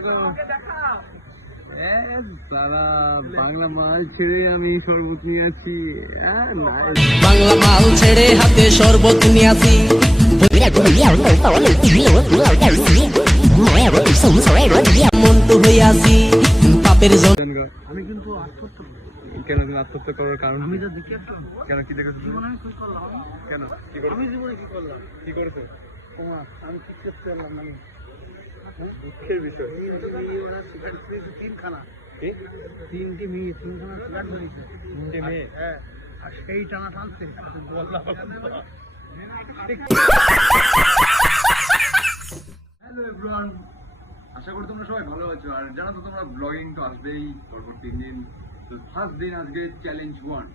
দেখো সারা বাংলা মাল ছেড়ে আমি শরবত নিয়ে আছি। বাংলা মাল ছেড়ে হাতে শরবত নিয়ে আছি। মন্টু হয়ে আছি পাপের আমি কিন্তু কেন তুমি আত্মহত্যা করার কারণ? আমি যা দেখি কেন কি দেখেছো? কেন আমি জীবনে কি করলাম? কি করেছো? আমি ঠিক করতে পারলাম না। দুঃখের বিষয় তিনটি মেয়ে তিনখানা সিগারেট ধরেছে। তিনটে মেয়ে? হ্যাঁ। আর সেই টানা টানছে হ্যালো এভরিওয়ান, আশা করি তোমরা সবাই ভালো আছো। আর জানো তো তোমরা ব্লগিং তো আসবেই পরপর 3 দিন। তো ফার্স্ট দিন আজকে চ্যালেঞ্জ 1।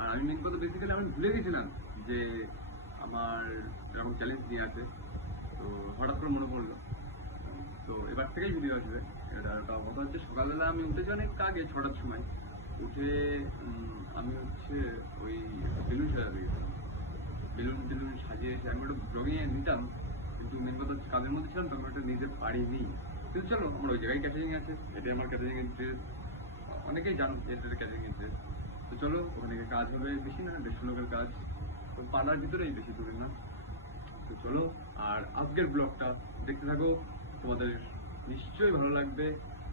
আর আমি মেন কথা বেসিক্যালি আমি ভুলে গেছিলাম যে আমার এরকম চ্যালেঞ্জ নিয়ে আছে। তো হঠাৎ করে মনে পড়লো, তো এবার থেকেই ভিডিও আসবে। এটা কথা হচ্ছে সকালবেলা আমি উঠেছি অনেক আগে 6টার সময় উঠে আমি হচ্ছে ওই বেলুন সাজাতে গেছিলাম। বেলুন সাজিয়ে এসে আমি ওটা ব্লগিংয়ে নিতাম, কিন্তু মেন কথা হচ্ছে কাজের মধ্যে ছিলাম, তখন ওটা নিতে পারিনি। কিন্তু চলো, আমার ওই জায়গায় ক্যাটারিং আছে, এটাই আমার ক্যাটারিংয়ের ড্রেস। অনেকেই জানো এটা ক্যাটারিংয়ের ড্রেস। তো চলো, ওখানে গিয়ে কাজ হবে, বেশি না 150 লোকের কাজ, তো পাড়ার ভিতরেই, বেশি দূরে না। তো চলো, আর আজকের ব্লগটা দেখতে থাকো, তোমাদের নিশ্চয়ই ভালো লাগবে।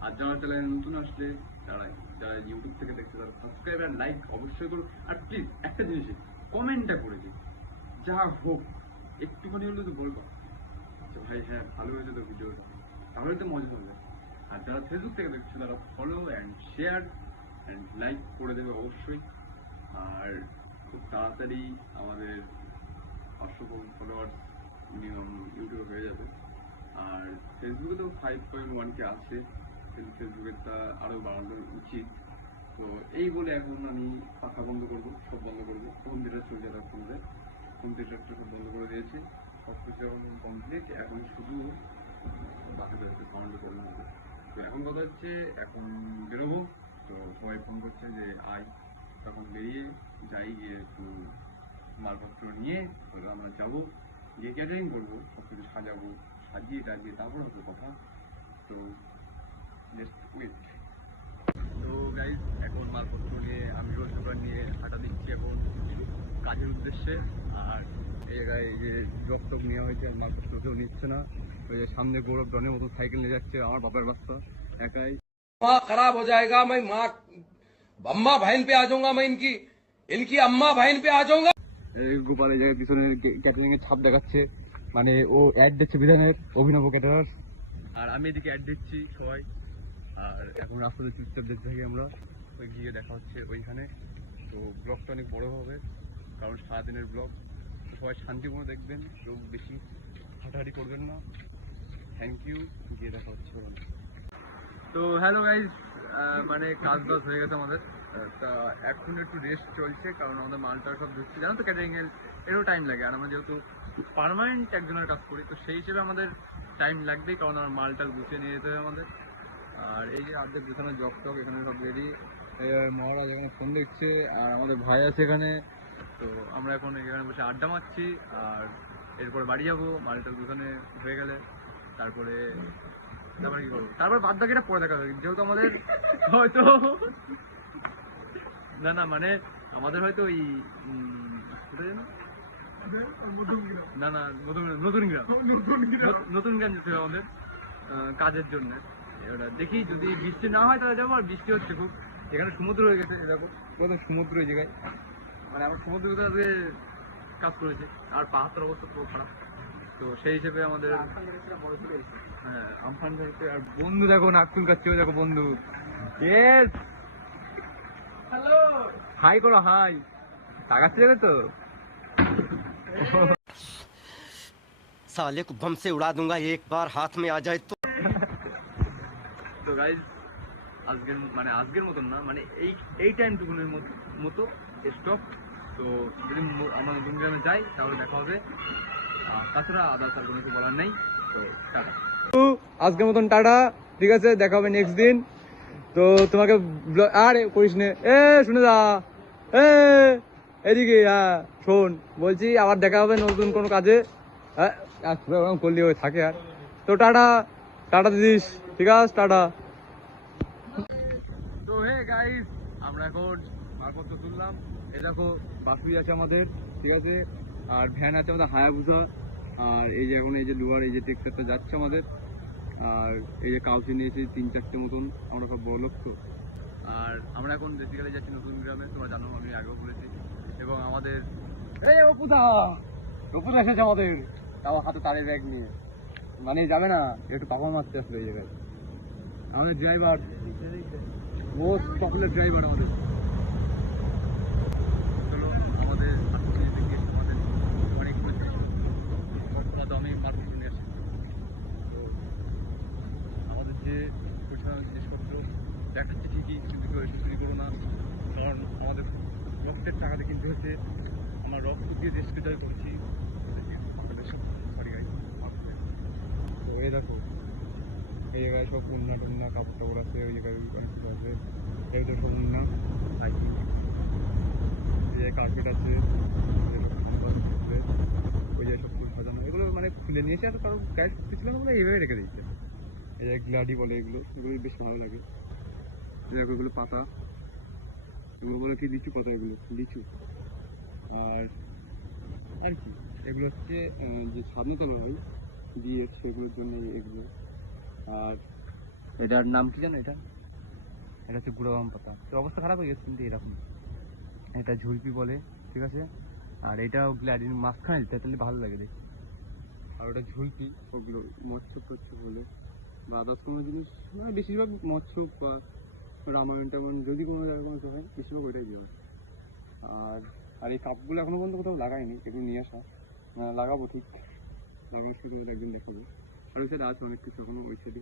আর যারা চ্যানেলে নতুন আসলে, যারা ইউটিউব থেকে দেখতে তারা সাবস্ক্রাইব আর লাইক অবশ্যই করো। আর প্লিজ একটা জিনিসই কমেন্টটা করে দিই, যা হোক একটুখানি হলেও তো বলবো যে ভাই হ্যাঁ ভালো হয়েছে তো ভিডিওটা, তাহলে তো মজা হবে। আর যারা ফেসবুক থেকে দেখছো তারা follow and share and like করে দেবে অবশ্যই। আর খুব তাড়াতাড়ি আমাদের 500 ফলোয়ার্স মিনিমাম ইউটিউবে হয়ে যাবে। আর ফেসবুকে তো 5.1K আছে, কিন্তু ফেসবুকেরটা আরও বাড়ানো উচিত। তো এই বলে এখন আমি পাখা বন্ধ করবো, সব বন্ধ করবো। ফোন থিয়েটার চলছে, তার ফোনে ফোন থিয়েটারটা সব বন্ধ করে দিয়েছি। সব কিছু এখন কমপ্লিট, এখন শুধু বাকি রয়েছে সাউন্ড করলাম। তো এখন কথা হচ্ছে এখন বেরোবো। তো সবাই ফোন করছে যে আয়, তখন বেরিয়ে যাই, গিয়ে একটু মালপত্র নিয়ে আমরা যাবো, গিয়ে ক্যাটারিং করবো, সব কিছু সাজাবো, সাজিয়ে টাজিয়ে তারপর হবে কথা। তো জাস্ট ওয়েট। তো গাইজ এখন মালপত্র নিয়ে আমি রোজ পেপার নিয়ে হাঁটা দিচ্ছি এখন কাজের উদ্দেশ্যে। আর এই জায়গায় এই যে জগ টক নেওয়া হয়েছে, মালপত্র কেউ নিচ্ছে না। ওই যে সামনে গৌরব ডনের মতো সাইকেল নিয়ে যাচ্ছে, আমার বাবার রাস্তা একাই। माँ खराब हो जाएगा, मैं माँ अम्मा बहन पे आ जाऊंगा, मैं इनकी अम्मा बहन पे आ जाऊंगा। গোপাল এই জায়গায় পিছনে ক্যাটারিং এর ছাপ দেখাচ্ছে, মানে ও অ্যাড দিচ্ছে বিধানের অভিনব ক্যাটারার। আর আমি এদিকে অ্যাড দিচ্ছি সবাই। আর এখন রাস্তাতে চুপচাপ দেখতে থাকি আমরা, ওই গিয়ে দেখা হচ্ছে ওইখানে। তো ব্লগটা অনেক বড় হবে, কারণ সারাদিনের ব্লগ। সবাই শান্তিপূর্ণ দেখবেন, কেউ বেশি হাঁটাহাঁটি করবেন না। থ্যাংক ইউ, গিয়ে দেখা হচ্ছে ওখানে। তো হ্যালো গাইজ, মানে কাজ বাজ হয়ে গেছে আমাদের। তা এখন একটু রেস্ট চলছে, কারণ আমাদের মালটা সব ধুচ্ছে, জানো তো ক্যাটারিং এরও টাইম লাগে। আর আমরা যেহেতু পার্মানেন্ট একজনের কাজ করি, তো সেই হিসেবে আমাদের টাইম লাগবেই, কারণ আমার মালটাল গুছিয়ে নিয়ে যেতে হবে আমাদের। আর এই যে আর্ধেক গুছানো জগ টক এখানে সব রেডি। মহারাজ এখানে ফোন দেখছে, আর আমাদের ভাই আছে এখানে। তো আমরা এখন এখানে বসে আড্ডা মারছি, আর এরপরে বাড়ি যাবো মালটাল গুছানো হয়ে গেলে। তারপরে কি করবো, তারপর বাদ বাকিটা পরে দেখা যাবে। যেহেতু আমাদের হয়তো না মানে আমাদের হয়তো ওই না নতুন গ্রাম যেতে হবে আমাদের কাজের জন্য। এবার দেখি যদি বৃষ্টি না হয় তাহলে যাবো। আর বৃষ্টি হচ্ছে খুব, এখানে সমুদ্র হয়ে গেছে, দেখো কত সমুদ্র এই জায়গায়। মানে আমার সমুদ্র কাজ করেছে, আর পাহাড়ের অবস্থা খুব খারাপ। তো সেই হিসেবে আমাদের হ্যাঁ আমফান ধরছে। আর বন্ধু দেখো নাক চুলকাচ্ছে, দেখো বন্ধু। হ্যালো, হাই করো, হাই। তাকাচ্ছে যাবে তো। साले को बम से उड़ा दूंगा एक बार हाथ में आ जाए तो। তো গাইজ আজকের মতন না, মানে এই টাইমটুকুনের মতো স্টপ। তো যদি আমরা নতুন গ্রামে যাই তাহলে দেখা হবে। তাছাড়া আদার্স আর কোনো কিছু বলার নেই। তো টাটা, আজকের মতন টাটা, ঠিক আছে, দেখা হবে নেক্সট দিন। তো তোমাকে আরে করিস নে, শুনে যা, এদিকে শোন, বলছি আবার দেখা হবে নতুন কোনো কাজে। করলে ওই থাকে। আর তো টাটা, টাটা দিদিস। ঠিক আছে, টাটা। তো হে গাইস, আমরা এখন মালপত্র তুললাম। এই দেখো বাসুই আছে আমাদের, ঠিক আছে, আর ভ্যান আছে আমাদের হায়াবুসা, আর এই যে এখন এই যে লোহার এই যে ট্রেক্টরটা যাচ্ছে আমাদের, আর এই যে কাউচি নিয়েছি 3-4টে মতন, আমরা সব বড় লোক তো। আর আমরা এখন বেসিক্যালি যাচ্ছি নতুন গ্রামে, তোমরা জানো, আমি আগেও বলেছি। এবং আমাদের এই অপুদা এসেছে আমাদের, তাও হাতে তারের ব্যাগ নিয়ে, মানে যাবে না, একটু পাপা মারতে আসবে এই জায়গায়। আমাদের ড্রাইভার মোস্ট পপুলার ড্রাইভার আমাদের। চলো আমাদের আমাদের অনেক দামে মার্কেট নিয়ে আসে। তো আমাদের যে পরিচালনা জিনিসপত্র দেখাচ্ছে ঠিকই, কিন্তু কেউ এসে চুরি করো না, কারণ আমাদের রক্তের টাকাতে কিনতে হচ্ছে। আমার রক্ত দিয়ে দেশকে জয় করছি। Sorry guys. তো এই দেখো এই জায়গায় সব উন্না টুন্না কাপড় টাপড় আছে, ওই জায়গায় অনেক কিছু আছে, এইটা সব উন্না, এই জায়গায় কার্পেট আছে, ওই জায়গায় সব ফুল সাজানো, এগুলো মানে খুলে নিয়েছে, আর কারণ গাইড ছিল না বলে এইভাবে রেখে দিয়েছে। এই জায়গায় গ্লাডি বলে, এগুলো বেশ ভালো লাগে। দেখো এগুলো পাতা, এগুলো বলে কি লিচু পাতা, এগুলো লিচু। আর কি এগুলো হচ্ছে যে স্বাধীনতা লড়াই দিয়ে সেগুলোর জন্য এগুলো। আর এটার নাম কি জানো? এটা হচ্ছে গুঁড়াবাম পাতা। তো অবস্থা খারাপ হয়ে গেছে কিন্তু এরকম। এটা ঝুলপি বলে, ঠিক আছে। আর এটাও গ্ল্যাডিন মাঝখানে দিতে, তাহলে ভালো লাগে দেখতে। আর ওটা ঝুলপি, ওগুলো মৎস্য টৎস্য বলে বা আদার্স কোনো জিনিস, মানে বেশিরভাগ মৎস্য বা রামায়ণ টামায়ণ যদি কোনো জায়গায় কোনো হয়, বেশিরভাগ ওইটাই দেওয়া হয়। আর এই কাপগুলো এখনো পর্যন্ত কোথাও লাগাইনি, এগুলো নিয়ে আসা, লাগাবো, ঠিক লাগানো শুরু হলে একদিন দেখাবো। আর ওই সাইডে আছে অনেক কিছু এখনো, ওই সাইডে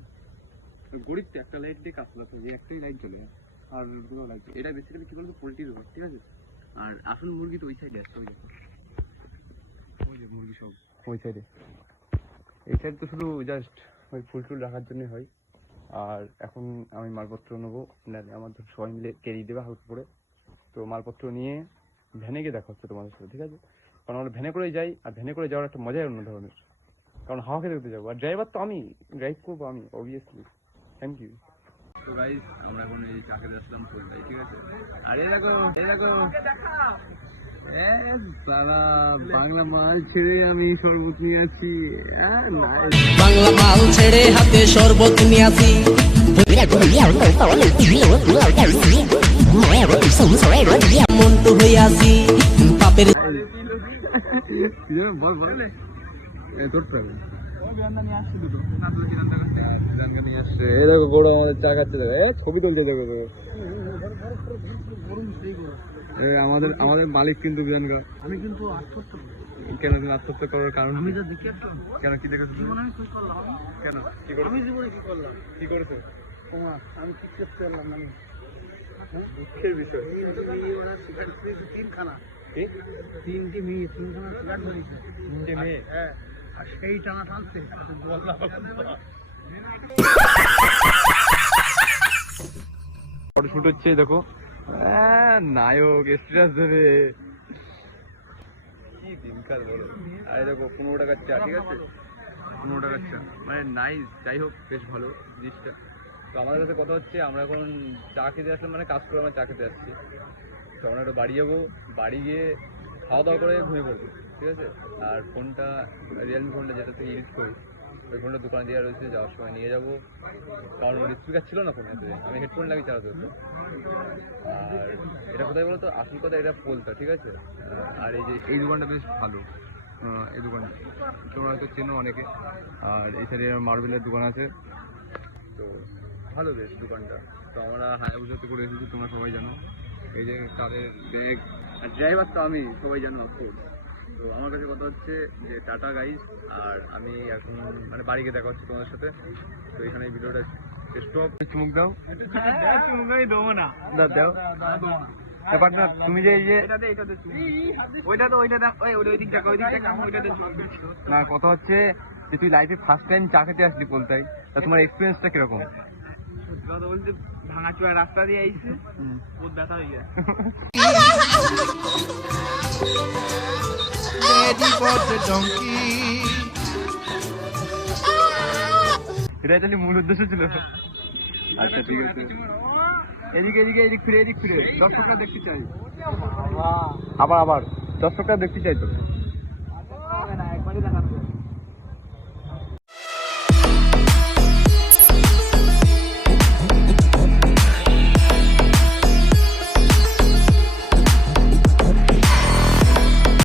গরিব তো একটা লাইট দিয়ে কাজ চালাতে হবে, একটাই লাইট জ্বলে আর কোনো লাইট। এটা বেসিক্যালি কি বলতো, পোলট্রির ঘর, ঠিক আছে। আর আসল মুরগি তো ওই সাইডে আছে, ওই যে মুরগি সব ওই সাইডে। এই সাইড তো শুধু জাস্ট ওই ফুল টুল রাখার জন্যই হয়। আর এখন আমি মালপত্র নেবো, আমার তো সবাই মিলে ক্যারি দেবে হালকা করে। তো মালপত্র নিয়ে ভ্যানে গিয়ে দেখা হচ্ছে তোমাদের সাথে, ঠিক আছে। কারণ আমরা ভ্যানে করেই যাই, আর ভ্যানে করে যাওয়ার একটা মজাই অন্য ধরনের, কারণ হাওয়া খেতে খেতে যাবো, আর ড্রাইভার তো আমি, ড্রাইভ করবো আমি অবভিয়াসলি। Thank you. তো গাইস, আমরা এখন এই চা খেতে আসলাম কলকাতায়, ঠিক আছে। আর এই দেখো বাবা, বাংলা মাল ছেড়ে আমি শরবত নিয়ে আছি। বাংলা মাল ছেড়ে হাতে শরবত নিয়ে আসি। মন্টু হয়ে আসি পাপের বল তোর প্রবলেম। এই দেখো বড় আমাদের চা খাচ্ছে, ছবি তুলতে দেখো। আমাদের মালিক কিন্তু বিধানগা। আমি কিন্তু কেন তুমি আত্মহত্যা করার কারণ? আমি যা দেখি কেন, কি দেখেছো? কেন আমি জীবনে কি করলাম? কি করেছো? আমি ঠিক করতে পারলাম না। দুঃখের বিষয়, তিনটি মেয়ে, তিনখানা সিগারেট ধরেছে, 3টে মেয়ে, হ্যাঁ, আর সেই টানা টানছে। ফটো শুট হচ্ছে, দেখো নায়ক স্ট্রেস দেবে, কি দিনকাল বলো। আর দেখো 15 টাকার চা, ঠিক আছে, 15 টাকার চা, মানে নাইস। যাই হোক, বেশ ভালো জিনিসটা। তো আমাদের কাছে কথা হচ্ছে, আমরা এখন চা খেতে আসলাম, মানে কাজ করে আমরা চা খেতে আসছি। তো আমরা একটু বাড়ি যাবো, বাড়ি গিয়ে খাওয়া দাওয়া করে ঘুমিয়ে পড়বো, ঠিক আছে। আর ফোনটা, রিয়েলমি ফোনটা যেটাতে এডিট করি, ওই ফোনটা দোকানে দেওয়া রয়েছে, যাওয়ার সময় নিয়ে যাবো, কারণ স্পিকার ছিল না ফোনেতে, আমি হেডফোন লাগিয়ে চালাতে হতো। আর এটা কোথায় বলো তো, আসল কথা এটা পোলতা, ঠিক আছে। আর এই দোকানটা বেশ ভালো, এই দোকানটা তোমরা হয়তো চেনো অনেকে। আর এই সাইডে মার্বেলের দোকান আছে, তো ভালো বেশ দোকানটা। তো আমরা হায়াবুসাতে করে এসেছি, তোমরা সবাই জানো। এই যে তাদের ব্যাগ, আর ড্রাইভার তো আমি, সবাই জানো। তো আমার কাছে কথা হচ্ছে যে টাটা গাইজ, আর আমি এখন মানে বাড়ি গিয়ে দেখা হচ্ছে তোমাদের সাথে। তো এখানে এই ভিডিওটা স্টপ। চুমুক দাও, দেবো না, দাও পার্টনার। তুমি যে এই যে না, কথা হচ্ছে যে তুই লাইফে ফার্স্ট টাইম চা খেতে আসলি কলকাতায়, তা তোমার এক্সপিরিয়েন্সটা কিরকম? কথা বলতে ভাঙাচোরা রাস্তা দিয়ে আইছে, বহুত ব্যথা হয়ে গেছে। এটা তাহলে মূল উদ্দেশ্য ছিল। আচ্ছা ঠিক আছে, এদিকে এদিকে এদিক ফিরে দর্শকরা দেখতে চাই, আবার দর্শকরা দেখতে চাই তো।